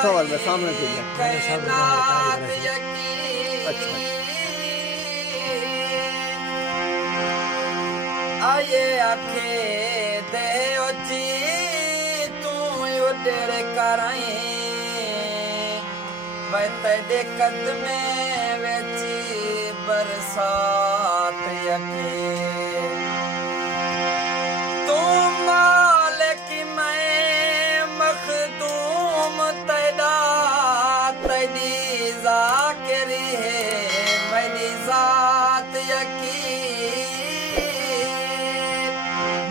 किथों वाल में सामने से गया। अच्छा आये आखे दे ओची तू उडर कराई वैते दे कदमे वेची बरसात यके तू मालिक मैं मखदूम तैदा तैदी ज़ाकिरी है मेरी ज़ात यकी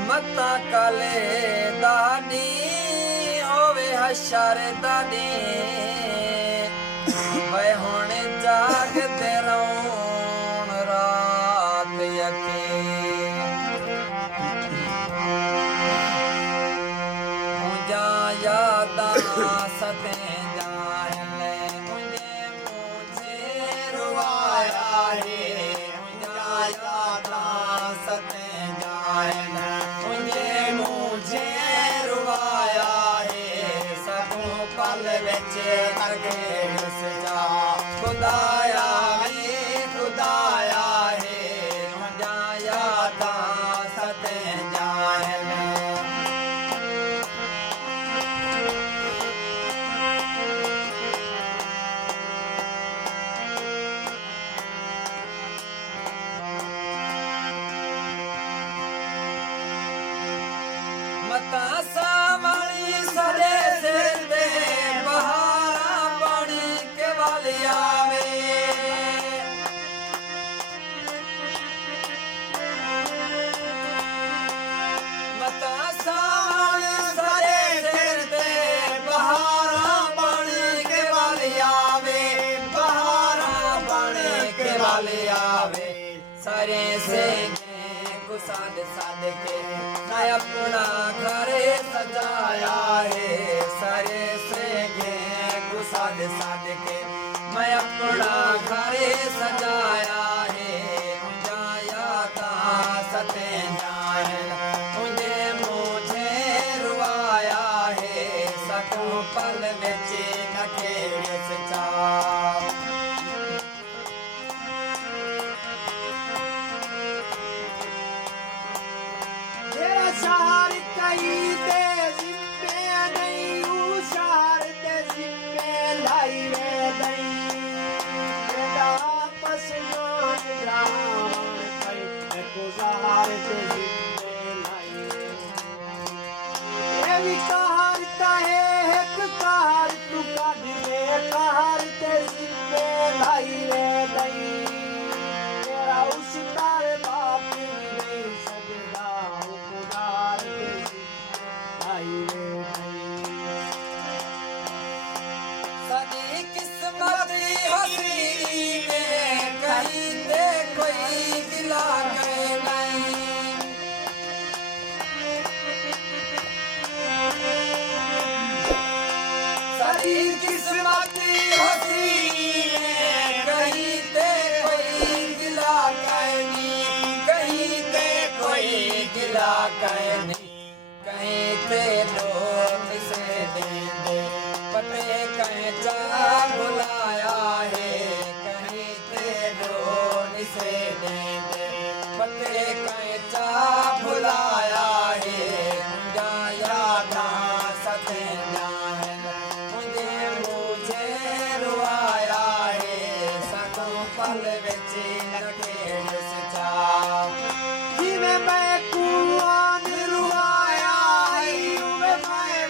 मता कले दादी होवे हशर दादी वे होने जागते रौन रात यके मुझा यादा सते जाहले मुझे रुवाया है मुझा यादा सते जाहले मुझे रुवाया है सकूं पल विच अगे सजा खुदाया है मुझा यादा सते जाहले मता सावली सरे से दे बहारा बड़ी के वाली आवे मता सावली सरे से दे बहारा बड़ी के वाली आवे बहारा बड़ी के वाली आवे सरे से साद साद के मैं अपना घर सजाया है सरे से गे गुसाद साद के मैं अपना घर सजाया है मुझाया था सते जाए मुझे रुवाया है सकूं पल विच नखे सचा शहर कई दे जिम्मे नहीं शहर दे जिम्मे लाई रे दई तेरा पसमान जान कई को शहर दे जिम्मे लाई ये भी कहर है एक कहर तू काढ ले कहर दे जिम्मे लाई रे दई तेरा उस तारे बाप नहीं सजदा सदी किस्मत हसी में कहीं दे कोई गिला करे नहीं सदी किस्मत हसी में कहीं दे कोई गिला करे नहीं कहीं दे कोई गिला करे नहीं कहीं ते लोग से दे पते कहीं जा बुलाया है कहीं ते लोग से दे पते कहीं जा बुलाया है मुझा यादा सते जाए मुझे रुआया है सकूं पल विच नखे सचा जिवें मैं कुआं रुआया मैं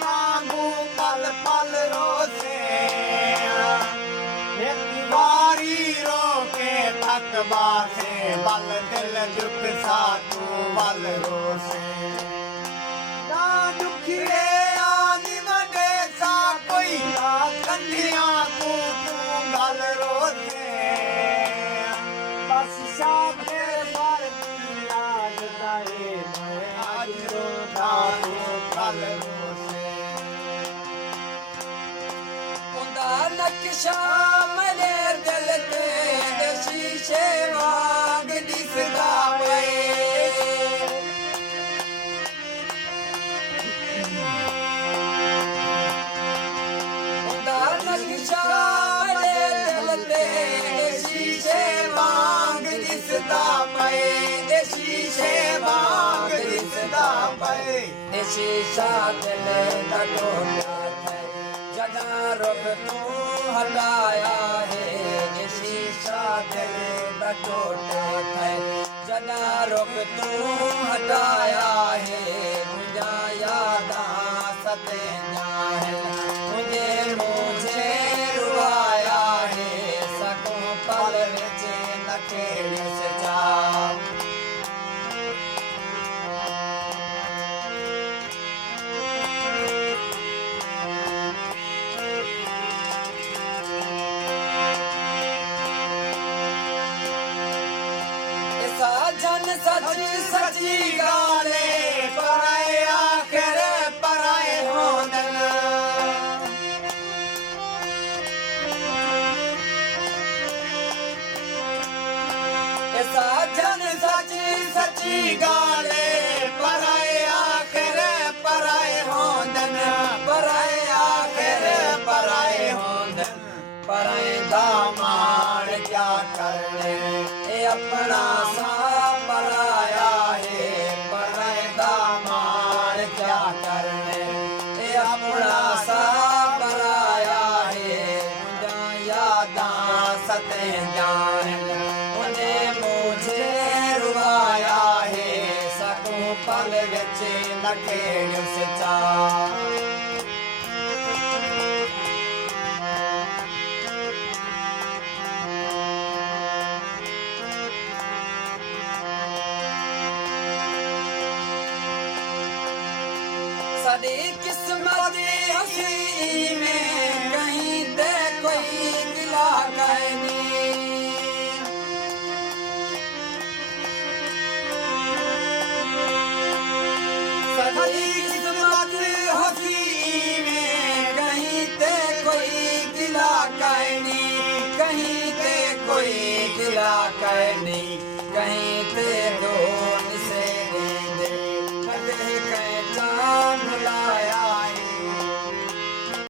मांगू पल पल रोसे एक बारी रोके थक बासे बल दिल दुख सा तू बल रोसे ना दुखिए आदि मगे सा कोई ना कंधियां को तू गल रोसे बस साथे बार याद दाए आज रोता तू गल नक्शा मेरे दिल ते शीशे वाग दिसदा वे शीशा दिल दा टोटा थे जदा रुख तू हटाया है ये शीशा दिल दा टोटा थे जदा रुख तू हटाया है मुझा यादा सतेंदा है मुझे रुवाया है सकूं पल विच नखेड़े से जा साजन सची सची गाले पराए आखिर पराए होंदन साजन सची सची गाले पराए आखिर पराए होंदन पराए आखिर पराए होंदन पराए दामाद क्या करने ए अपना सा पराया है पराए दामाद क्या करने ए अपना सा पराया है मुझा यादां सतेंदा मुझे रुवाया है सकूं पल विच नखेड़ से चा साडी किस्मत हसी में कहीं ते कोई गिला कहनी साडी किस्मत हसी में कहीं ते कोई गिला कहनी कहीं ते कोई गिला कहनी कहीं ते दो